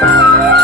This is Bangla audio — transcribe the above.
Música